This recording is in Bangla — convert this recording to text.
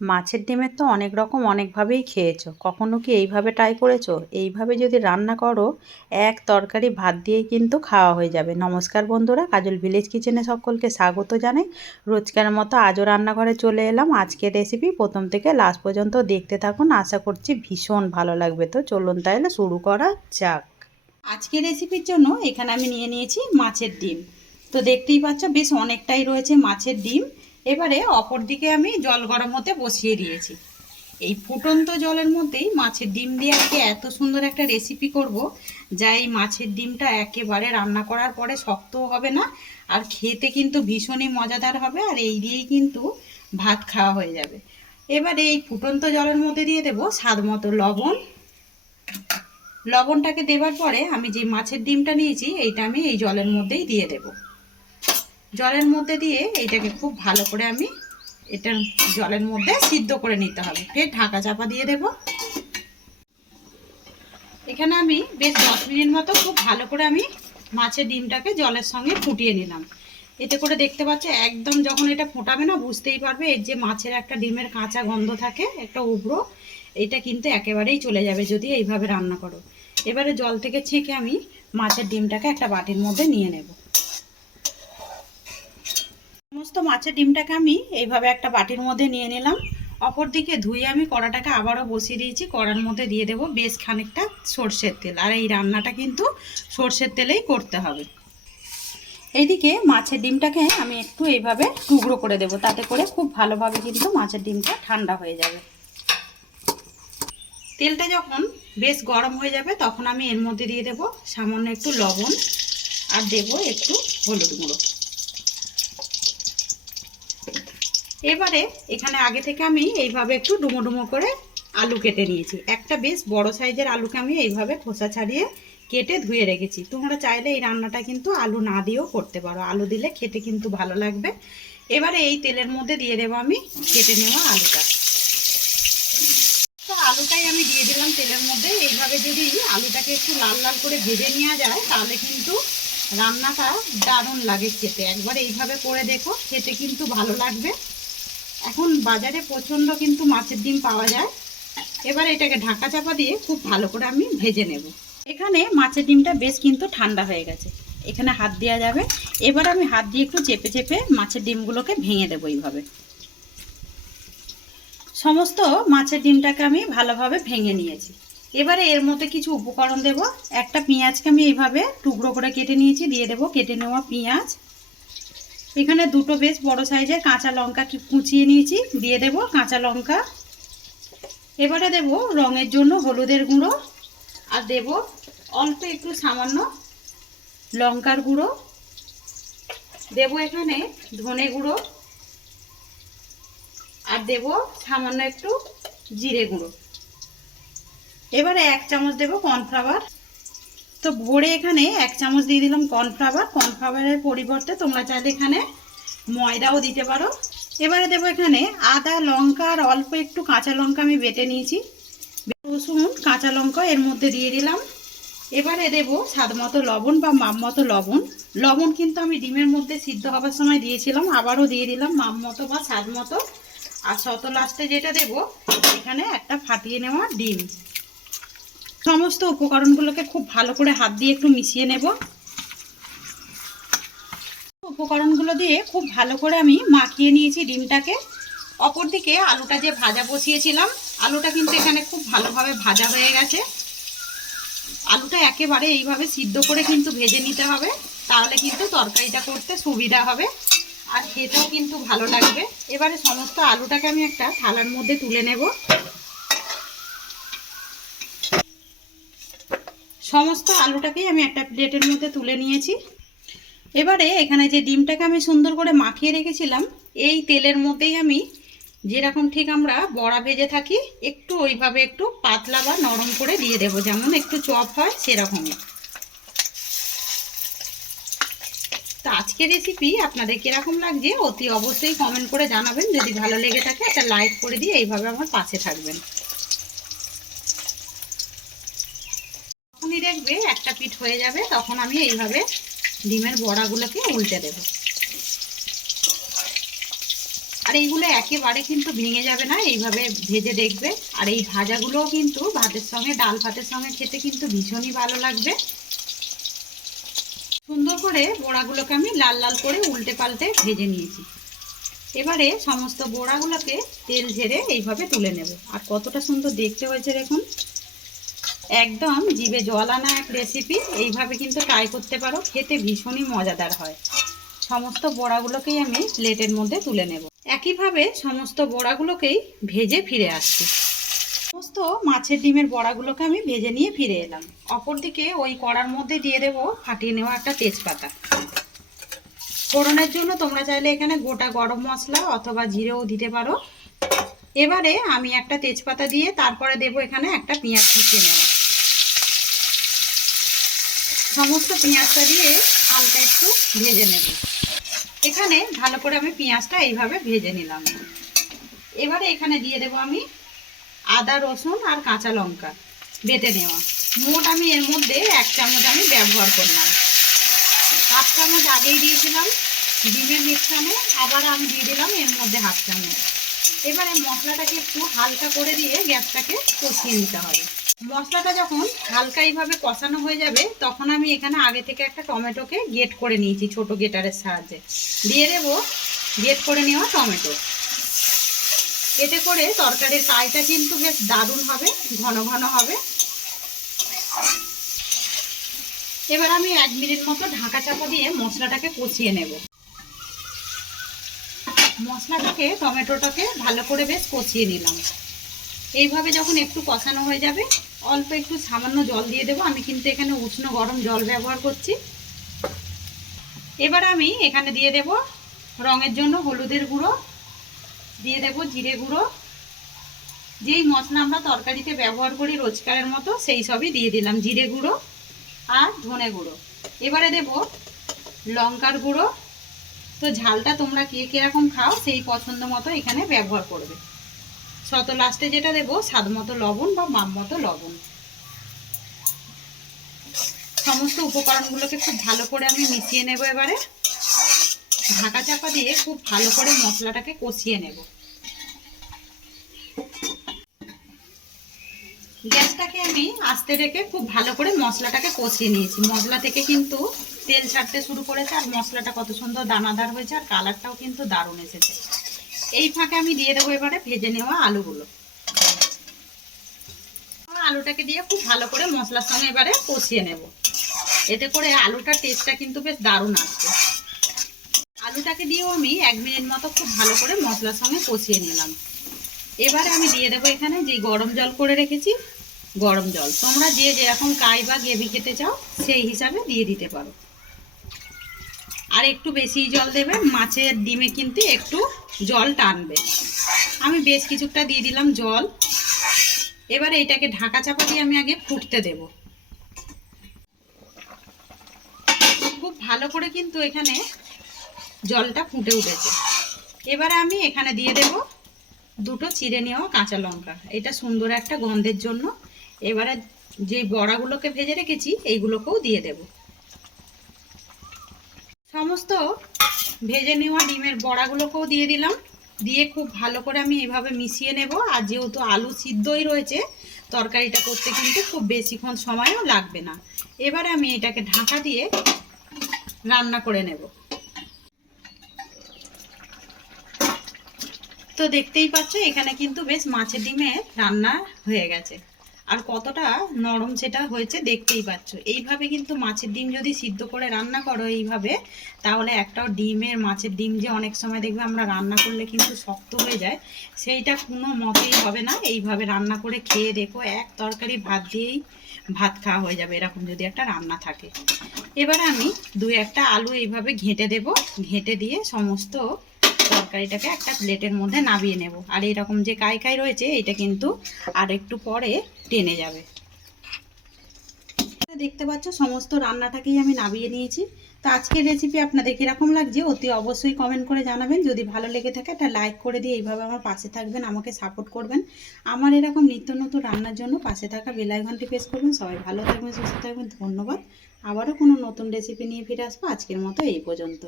মাছের ডিমের তো অনেক রকম অনেকভাবেই খেয়েছো। কখনো কি এইভাবে ট্রাই করেছ? এইভাবে যদি রান্না করো, এক তরকারি ভাত দিয়েই কিন্তু খাওয়া হয়ে যাবে। নমস্কার বন্ধুরা, কাজল ভিলেজ কিচেনে সকলকে স্বাগত জানাই। রোজকার মতো আজও রান্নাঘরে চলে এলাম। আজকের রেসিপি প্রথম থেকে লাস্ট পর্যন্ত দেখতে থাকুন। আশা করছি ভীষণ ভালো লাগবে। তো চলুন তাহলে শুরু করা যাক। আজকের রেসিপির জন্য এখানে আমি নিয়ে নিয়েছি মাছের ডিম। তো দেখতেই পাচ্ছ, বেশ অনেকটাই রয়েছে মাছের ডিম। এবারে অপর দিকে আমি জল গরম হতে বসিয়ে দিয়েছি। এই ফুটন্ত জলের মধ্যেই মাছের ডিম দিয়ে আজকে এত সুন্দর একটা রেসিপি করব, যা এই মাছের ডিমটা একেবারে রান্না করার পরে শক্তও হবে না, আর খেতে কিন্তু ভীষণই মজাদার হবে, আর এই দিয়েই কিন্তু ভাত খাওয়া হয়ে যাবে। এবারে এই ফুটন্ত জলের মধ্যে দিয়ে দেবো স্বাদ মতো লবণ। লবণটাকে দেবার পরে আমি যে মাছের ডিমটা নিয়েছি, এইটা আমি এই জলের মধ্যেই দিয়ে দেব। জলের মধ্যে দিয়ে এইটাকে খুব ভালো করে আমি এটা জলের মধ্যে সিদ্ধ করে নিতে হবে। ফের ঢাকা চাপা দিয়ে দেব। এখানে আমি বেশ দশ মিনিট মতো খুব ভালো করে আমি মাছের ডিমটাকে জলের সঙ্গে ফুটিয়ে নিলাম। এতে করে দেখতে পাচ্ছে একদম যখন এটা ফোটাবে না, বুঝতেই পারবে এর যে মাছের একটা ডিমের কাঁচা গন্ধ থাকে, একটা উবড়ো এটা কিন্তু একেবারেই চলে যাবে যদি এইভাবে রান্না করো। এবারে জল থেকে ছেঁকে আমি মাছের ডিমটাকে একটা বাটির মধ্যে নিয়ে নেব। সমস্ত মাছের ডিমটাকে আমি এইভাবে একটা বাটির মধ্যে নিয়ে নিলাম। অপর দিকে ধুয়ে আমি কড়াটাকে আবারও বসিয়ে দিয়েছি। কড়ার মধ্যে দিয়ে দেবো বেশ খানিকটা সর্ষের তেল। আর এই রান্নাটা কিন্তু সর্ষের তেলেই করতে হবে। এইদিকে মাছের ডিমটাকে আমি একটু এইভাবে টুকরো করে দেব। তাতে করে খুব ভালোভাবে কিন্তু মাছের ডিমটা ঠান্ডা হয়ে যাবে। তেলটা যখন বেশ গরম হয়ে যাবে, তখন আমি এর মধ্যে দিয়ে দেব সামান্য একটু লবণ। আর দেব একটু হলুদ গুঁড়ো। এবারে এখানে আগে থেকে আমি এইভাবে একটু ডুমো ডুমো করে আলু কেটে নিয়েছি। একটা বেশ বড় সাইজের আলুকে আমি এইভাবে খোসা ছাড়িয়ে কেটে ধুয়ে রেখেছি। তোমরা চাইলে এই রান্নাটা কিন্তু আলু না দিয়েও করতে পারো। আলু দিলে খেতে কিন্তু ভালো লাগবে। এবারে এই তেলের মধ্যে দিয়ে দেবো আমি কেটে নেওয়া আলুটা। তো আলুটাই আমি দিয়ে দিলাম তেলের মধ্যে। এইভাবে যদি আলুটাকে একটু লাল লাল করে ভেজে নেওয়া যায়, তাহলে কিন্তু রান্নাটা দারুণ লাগে খেতে। একবার এইভাবে করে দেখো, খেতে কিন্তু ভালো লাগবে। এখন বাজারে প্রচণ্ড কিন্তু মাছের ডিম পাওয়া যায়। এবার এটাকে ঢাকা চাপা দিয়ে খুব ভালো করে আমি ভেজে নেব। এখানে মাছের ডিমটা বেশ কিন্তু ঠান্ডা হয়ে গেছে। এখানে হাত দেওয়া যাবে। এবার আমি হাত দিয়ে একটু চেপে চেপে মাছের ডিমগুলোকে ভেঙে দেবো এইভাবে। সমস্ত মাছের ডিমটাকে আমি ভালোভাবে ভেঙে নিয়েছি। এবারে এর মধ্যে কিছু উপকরণ দেব। একটা পেঁয়াজকে আমি এইভাবে টুকরো করে কেটে নিয়েছি। দিয়ে দেব কেটে নেওয়া পেঁয়াজ। এখানে দুটো বেশ বড় সাইজের কাঁচা লঙ্কা কুচিয়ে নিয়েছি, দিয়ে দেব কাঁচা লঙ্কা। এবারে দেব রঙের জন্য হলুদের গুঁড়ো, আর দেব অল্প একটু সামান্য লঙ্কার গুঁড়ো। দেব এখানে ধনে গুঁড়ো, আর দেব সামান্য একটু জিরে গুঁড়ো। এবারে এক চামচ দেব কর্নফ্লাওয়ার। তো ভরে এখানে এক চামচ দিয়ে দিলাম কর্নফ্লাওয়ার। কর্নফ্লাওয়ারের পরিবর্তে তোমরা চাইলে এখানে ময়দাও দিতে পারো। এবারে দেবো এখানে আদা, লঙ্কা আর অল্প একটু কাঁচা লঙ্কা আমি বেটে নিয়েছি। রসুন, কাঁচা লঙ্কা এর মধ্যে দিয়ে দিলাম। এবারে দেব স্বাদ মতো লবণ বা মাপ মতো লবণ। লবণ কিন্তু আমি ডিমের মধ্যে সিদ্ধ হবার সময় দিয়েছিলাম, আবারও দিয়ে দিলাম মাপ মতো বা স্বাদ মতো। আর শত লাস্টে যেটা দেব, এখানে একটা ফাটিয়ে নেওয়া ডিম। সমস্ত উপকরণগুলোকে খুব ভালো করে হাত দিয়ে একটু মিশিয়ে নেব। উপকরণগুলো দিয়ে খুব ভালো করে আমি মাখিয়ে নিয়েছি ডিমটাকে। অপরদিকে আলুটা যে ভাজা বসিয়েছিলাম, আলুটা কিন্তু এখানে খুব ভালোভাবে ভাজা হয়ে গেছে। আলুটা একেবারে এইভাবে সিদ্ধ করে কিন্তু ভেজে নিতে হবে, তাহলে কিন্তু তরকারিটা করতে সুবিধা হবে আর খেতেও কিন্তু ভালো লাগবে। এবারে সমস্ত আলুটাকে আমি একটা থালার মধ্যে তুলে নেব। সমস্ত আলুটাকেই আমি একটা প্লেটের মধ্যে তুলে নিয়েছি। এবারে এখানে যে ডিমটাকে আমি সুন্দর করে মাখিয়ে রেখেছিলাম, এই তেলের মধ্যেই আমি যেরকম ঠিক আমরা বড়া ভেজে থাকি, একটু ওইভাবে একটু পাতলা বা নরম করে দিয়ে দেব, যেমন একটু চপ হয় সেরকমই। তো আজকের রেসিপি আপনাদের কীরকম লাগছে অতি অবশ্যই কমেন্ট করে জানাবেন। যদি ভালো লেগে থাকে একটা লাইক করে দিয়ে এইভাবে আমার পাশে থাকবেন যখনই দেখবে একটা পিঠ হয়ে যাবে, তখন আমি এইভাবে ডিমের বড়াগুলোকে উল্টে দেব। আর এইগুলো একেবারে কিন্তু ভেঙে যাবে না, এইভাবে ভেজে দেখবে। আর এই ভাজাগুলোও কিন্তু ভাতের সঙ্গে, ডাল ভাতের সঙ্গে খেতে কিন্তু ভীষণই ভালো লাগবে। সুন্দর করে বড়াগুলোকে আমি লাল লাল করে উল্টে পাল্টে ভেজে নিয়েছি। এবারে সমস্ত বড়াগুলোকে তেল ঝেড়ে এইভাবে তুলে নেব। আর কতটা সুন্দর দেখতে হয়েছে দেখুন। একদম জিভে জল আনা এক রেসিপি এইভাবে কিন্তু ট্রাই করতে পারো, খেতে ভীষণই মজাদার হয়। সমস্ত বড়াগুলোকেই আমি প্লেটের মধ্যে তুলে নেব। একইভাবে সমস্ত বড়াগুলোকেই ভেজে ফিরে আসছি। সমস্ত মাছের ডিমের বড়াগুলোকে আমি ভেজে নিয়ে ফিরে এলাম। অপরদিকে ওই কড়ার মধ্যে দিয়ে দেবো, ফাটিয়ে নেওয়া একটা তেজপাতা। ফোড়নের জন্য তোমরা চাইলে এখানে গোটা গরম মশলা অথবা জিরেও দিতে পারো। এবারে আমি একটা তেজপাতা দিয়ে তারপরে দেবো এখানে একটা পেঁয়াজ কুচিয়ে নেওয়া। সমস্ত পেঁয়াজটা দিয়ে হালকা একটু ভেজে নেব। এখানে ভালো করে আমি পেঁয়াজটা এইভাবে ভেজে নিলাম। এবারে এখানে দিয়ে দেবো আমি আদা, রসুন আর কাঁচা লঙ্কা বেটে নেওয়া। মোট আমি এর মধ্যে এক চামচ আমি ব্যবহার করলাম। হাফ চামচ আগেই দিয়েছিলাম ডিমের মিশ্রণে, আবার আমি দিয়ে দিলাম এর মধ্যে হাফ চামচ। এবারে মশলাটাকে একটু হালকা করে দিয়ে গ্যাসটাকে কষিয়ে নিতে হবে। মশলাটা যখন হালকা এইভাবে কষানো হয়ে যাবে, তখন আমি এখানে আগে থেকে একটা টমেটোকে গেট করে নিয়েছি ছোট গেটারের সাহায্যে। দিয়ে দেবো গেট করে নেওয়া টমেটো। এতে করে তরকারির কাইটা কিন্তু বেশ দারুণ হবে, ঘন ঘন হবে। এবার আমি এক মিনিট মতো ঢাকা চাপা দিয়ে মশলাটাকে কষিয়ে নেব। মশলাটাকে, টমেটোটাকে ভালো করে বেশ কষিয়ে নিলাম। এইভাবে যখন একটু কষানো হয়ে যাবে, অল্প একটু সামান্য জল দিয়ে দেবো। আমি কিন্তু এখানে উষ্ণ গরম জল ব্যবহার করছি। এবার আমি এখানে দিয়ে দেব রঙের জন্য হলুদের গুঁড়ো, দিয়ে দেব জিরে গুঁড়ো। যেই মশলা আমরা তরকারিতে ব্যবহার করি রোজকারের মতো, সেই সবই দিয়ে দিলাম, জিরে গুঁড়ো আর ধনে গুঁড়ো। এবারে দেব লঙ্কার গুঁড়ো। তো ঝালটা তোমরা কে কীরকম খাও, সেই পছন্দ মতো এখানে ব্যবহার করবে। শত লাস্টে যেটা দেবো, স্বাদ মতো লবণ বা মাপ মতো লবণ। সমস্ত উপকরণগুলোকে খুব ভালো করে আমি মিশিয়ে নেব এবারে। ঢাকা চাপা দিয়ে খুব ভালো করে মশলাটাকে কষিয়ে নেব। গ্যাসটাকে আমি আস্তে রেখে খুব ভালো করে মশলাটাকে কষিয়ে নিয়েছি। মশলা থেকে কিন্তু তেল ছাড়তে শুরু করেছে, আর মশলাটা কত সুন্দর দানাদার হয়েছে, আর কালারটাও কিন্তু দারুণ এসেছে। এই ফাঁকে আমি দিয়ে দেবো এবারে ভেজে নেওয়া আলুগুলো। আলুটাকে দিয়ে খুব ভালো করে মশলার সঙ্গে এবারে কষিয়ে নেব। এতে করে আলুটার টেস্টটা কিন্তু বেশ দারুণ আসবে। আলুটাকে দিয়েও আমি এক মিনিট মতো খুব ভালো করে মশলার সঙ্গে কষিয়ে নিলাম। এবারে আমি দিয়ে দেবো এখানে যে গরম জল করে রেখেছি, গরম জল। তোমরা যে যেরকম কাই বা গেবি খেতে চাও, সেই হিসাবে দিয়ে দিতে পারো। আর একটু বেশি জল দেবে, মাছের ডিমে কিন্তু একটু জল টানবে। আমি বেশ কিছুটা দিয়ে দিলাম জল। এবারে এটাকে ঢাকা চাপা দিয়ে আমি আগে ফুটতে দেব। খুব ভালো করে কিন্তু এখানে জলটা ফুটে উঠেছে। এবারে আমি এখানে দিয়ে দেব দুটো চিড়ে নেওয়া কাঁচা লঙ্কা। এটা সুন্দর একটা গন্ধের জন্য। এবারে যে বড়াগুলোকে ভেজে রেখেছি, এইগুলোকেও দিয়ে দেব। সমস্ত ভেজে নেওয়া ডিমের বড়াগুলোকেও দিয়ে দিলাম। দিয়ে খুব ভালো করে আমি এভাবে মিশিয়ে নেব। আর যেহেতু আলু সিদ্ধই রয়েছে, তরকারিটা করতে কিন্তু খুব বেশিক্ষণ সময়ও লাগবে না। এবারে আমি এটাকে ঢাকা দিয়ে রান্না করে নেব। তো দেখতেই পাচ্ছ, এখানে কিন্তু বেশ মাছের ডিমের রান্না হয়ে গেছে। আর কতটা নরম সেটা হয়েছে দেখতেই পাচ্ছ। এইভাবে কিন্তু মাছের ডিম যদি সিদ্ধ করে রান্না করো এইভাবে, তাহলে একটাও ডিমের মাছের ডিম যে অনেক সময় দেখবে আমরা রান্না করলে কিন্তু শক্ত হয়ে যায়, সেইটা কোনো মতেই হবে না। এইভাবে রান্না করে খেয়ে দেখো, এক তরকারি ভাত দিয়েই ভাত খাওয়া হয়ে যাবে, এরকম যদি একটা রান্না থাকে। এবার আমি দু একটা আলু এইভাবে ঘেঁটে দেব। ঘেঁটে দিয়ে সমস্ত তরকারিটাকে একটা প্লেটের মধ্যে নামিয়ে নেব। আর এরকম যে কাই কাই রয়েছে, এটা কিন্তু আর একটু পরে টেনে যাবে। দেখতে পাচ্ছ, সমস্ত রান্নাটাকেই আমি নামিয়ে নিয়েছি। তো আজকের রেসিপি আপনাদের কীরকম লাগছে, অতি অবশ্যই কমেন্ট করে জানাবেন। যদি ভালো লেগে থাকে, একটা লাইক করে দিয়ে এইভাবে আমার পাশে থাকবেন, আমাকে সাপোর্ট করবেন। আমার এরকম নিত্য নতুন রান্নার জন্য পাশে থাকা বেলাইঘন্টি প্রেস করবেন। সবাই ভালো থাকবেন, সুস্থ থাকবেন, ধন্যবাদ। আবারও কোনো নতুন রেসিপি নিয়ে ফিরে আসব। আজকের মতো এই পর্যন্ত।